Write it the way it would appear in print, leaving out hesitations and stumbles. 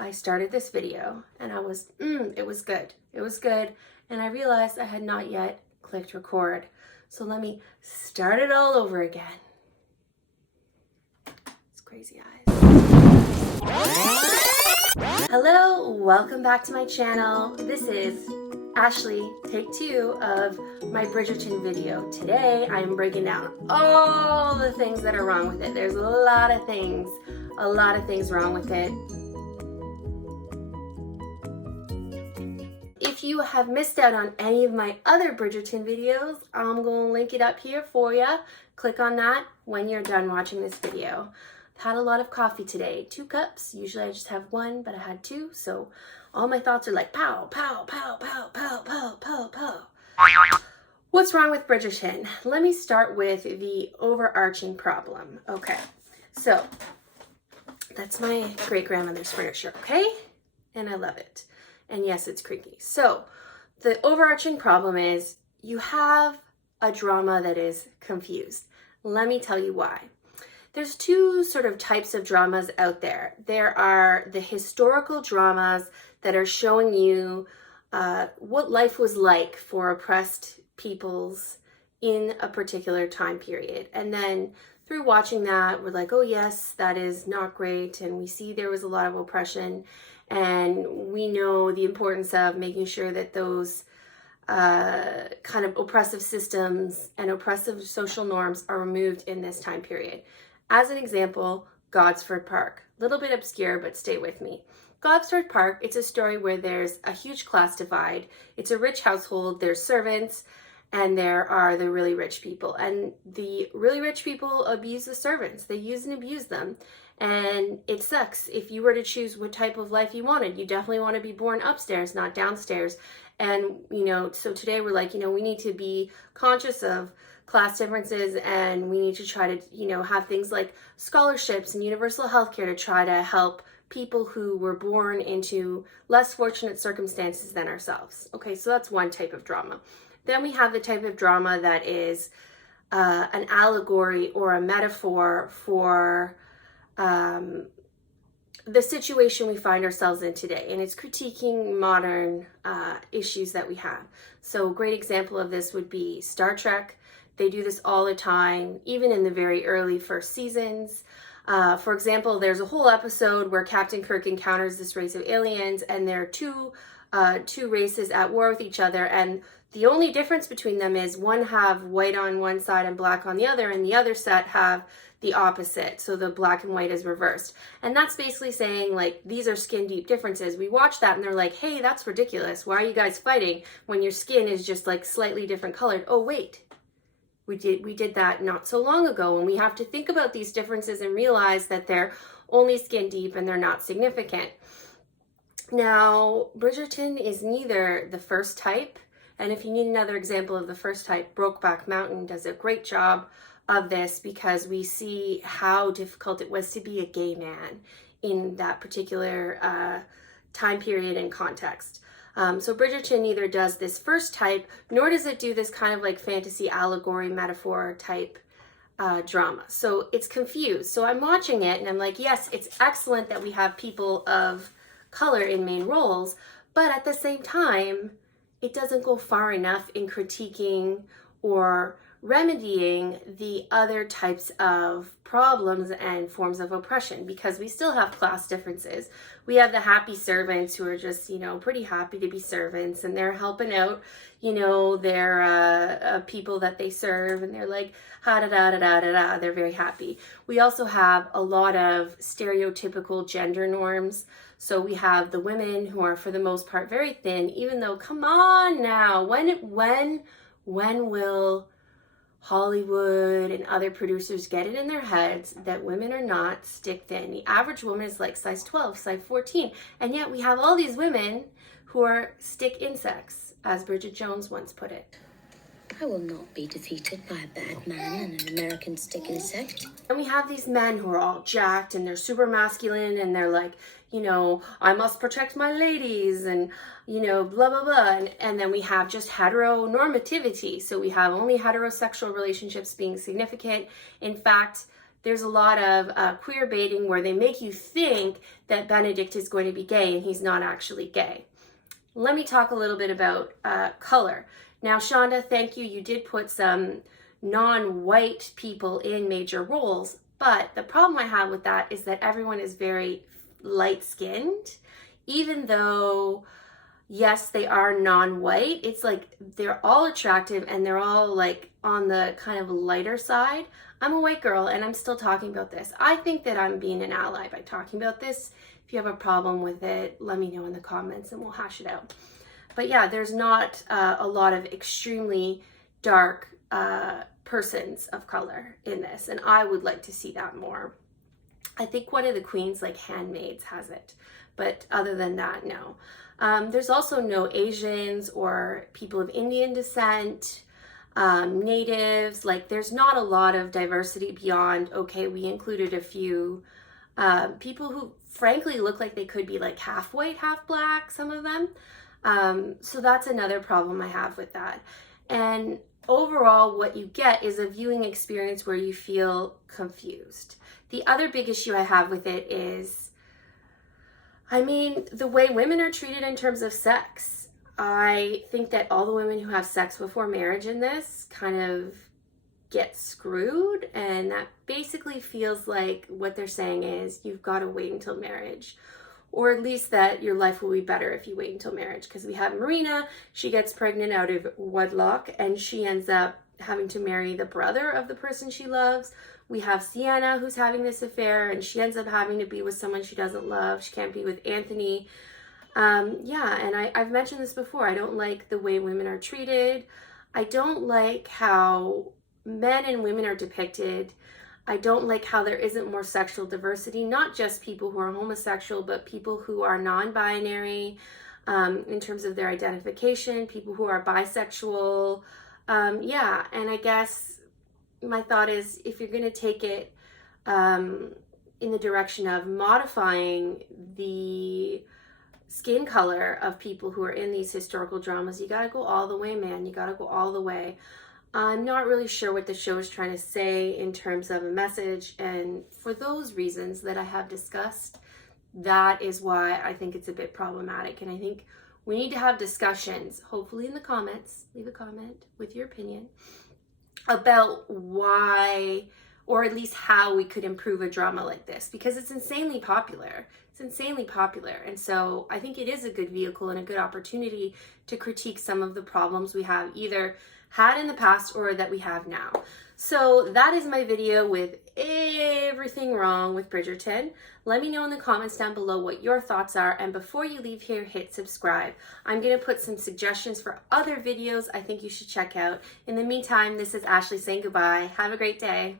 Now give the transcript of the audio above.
I started this video and it was good. It was good. And I realized I had not yet clicked record. So let me start it all over again. It's crazy eyes. Hello, welcome back to my channel. This is Ashley, take 2 of my Bridgerton video. Today I'm breaking down all the things that are wrong with it. There's a lot of things wrong with it. If you have missed out on any of my other Bridgerton videos, I'm going to link it up here for you. Click on that when you're done watching this video. I've had a lot of coffee today, 2 cups. Usually I just have 1, but I had 2, so all my thoughts are like pow, pow, pow, pow, pow, pow, pow, pow. What's wrong with Bridgerton? Let me start with the overarching problem. Okay, so that's my great-grandmother's furniture, okay? And I love it. And yes, it's creaky. So the overarching problem is you have a drama that is confused. Let me tell you why. There's 2 sort of types of dramas out there. There are the historical dramas that are showing you what life was like for oppressed peoples in a particular time period. And then through watching that, we're like, oh yes, that is not great. And we see there was a lot of oppression. And we know the importance of making sure that those kind of oppressive systems and oppressive social norms are removed in this time period. As an example, Gosford Park. A little bit obscure, but stay with me. Gosford Park, it's a story where there's a huge class divide. It's a rich household, there's servants, and there are the really rich people. And the really rich people abuse the servants. They use and abuse them. And it sucks. If you were to choose what type of life you wanted, you definitely want to be born upstairs, not downstairs. And, so today we're like, we need to be conscious of class differences, and we need to try to, have things like scholarships and universal health care to try to help people who were born into less fortunate circumstances than ourselves. Okay, so that's one type of drama. Then we have the type of drama that is an allegory or a metaphor for the situation we find ourselves in today, and it's critiquing modern issues that we have. So a great example of this would be Star Trek. They do this all the time, even in the very early first seasons. For example, there's a whole episode where Captain Kirk encounters this race of aliens, and there are two races at war with each other, and the only difference between them is one have white on one side and black on the other, and the other set have the opposite, so the black and white is reversed. And that's basically saying, like, these are skin deep differences. We watch that and they're like, hey, that's ridiculous. Why are you guys fighting when your skin is just like slightly different colored? Oh wait, we did that not so long ago, and we have to think about these differences and realize that they're only skin deep and they're not significant. Now, Bridgerton is neither the first type, and if you need another example of the first type, Brokeback Mountain does a great job of this, because we see how difficult it was to be a gay man in that particular time period and context. So Bridgerton neither does this first type, nor does it do this kind of like fantasy allegory metaphor type drama. So it's confused. So I'm watching it and I'm like, yes, it's excellent that we have people of color in main roles, but at the same time, it doesn't go far enough in critiquing or remedying the other types of problems and forms of oppression, because we still have class differences. We have the happy servants who are just, pretty happy to be servants, and they're helping out, their people that they serve, and they're like, ha-da-da-da-da-da-da, they're very happy. We also have a lot of stereotypical gender norms. So we have the women who are, for the most part, very thin, even though, come on now, when will Hollywood and other producers get it in their heads that women are not stick thin? The average woman is like size 12, size 14. And yet we have all these women who are stick insects, as Bridget Jones once put it. I will not be defeated by a bad man and an American stick insect. And we have these men who are all jacked and they're super masculine and they're like, I must protect my ladies and, blah, blah, blah. And then we have just heteronormativity. So we have only heterosexual relationships being significant. In fact, there's a lot of queer baiting where they make you think that Benedict is going to be gay and he's not actually gay. Let me talk a little bit about color. Now, Shonda, thank you. You did put some non-white people in major roles, but the problem I have with that is that everyone is very light-skinned, even though, yes, they are non-white. It's like they're all attractive and they're all like on the kind of lighter side. I'm a white girl and I'm still talking about this. I think that I'm being an ally by talking about this. If you have a problem with it, let me know in the comments and we'll hash it out. But yeah, there's not a lot of extremely dark persons of color in this, and I would like to see that more. I think one of the queens, like Handmaids, has it, but other than that, no. There's also no Asians or people of Indian descent, natives. Like, there's not a lot of diversity beyond, okay, we included a few people who frankly look like they could be like half white, half black, some of them. So that's another problem I have with that. And overall, what you get is a viewing experience where you feel confused. The other big issue I have with it is, I mean, the way women are treated in terms of sex. I think that all the women who have sex before marriage in this kind of get screwed, and that basically feels like what they're saying is you've got to wait until marriage, or at least that your life will be better if you wait until marriage. Because we have Marina, she gets pregnant out of wedlock and she ends up having to marry the brother of the person she loves. We have Sienna, who's having this affair and she ends up having to be with someone she doesn't love. She can't be with Anthony. Yeah, and I've mentioned this before. I don't like the way women are treated. I don't like how men and women are depicted. I don't like how there isn't more sexual diversity, not just people who are homosexual, but people who are non-binary in terms of their identification, people who are bisexual. Yeah, and I guess my thought is, if you're going to take it in the direction of modifying the skin color of people who are in these historical dramas, you got to go all the way, man. You got to go all the way. I'm not really sure what the show is trying to say in terms of a message, and for those reasons that I have discussed, that is why I think it's a bit problematic. And I think we need to have discussions, hopefully in the comments, leave a comment with your opinion about why, or at least how we could improve a drama like this, because it's insanely popular. It's insanely popular. And so I think it is a good vehicle and a good opportunity to critique some of the problems we have either had in the past or that we have now. So that is my video with everything wrong with Bridgerton. Let me know in the comments down below what your thoughts are, and before you leave here, hit subscribe. I'm going to put some suggestions for other videos I think you should check out. In the meantime, this is Ashley saying goodbye. Have a great day.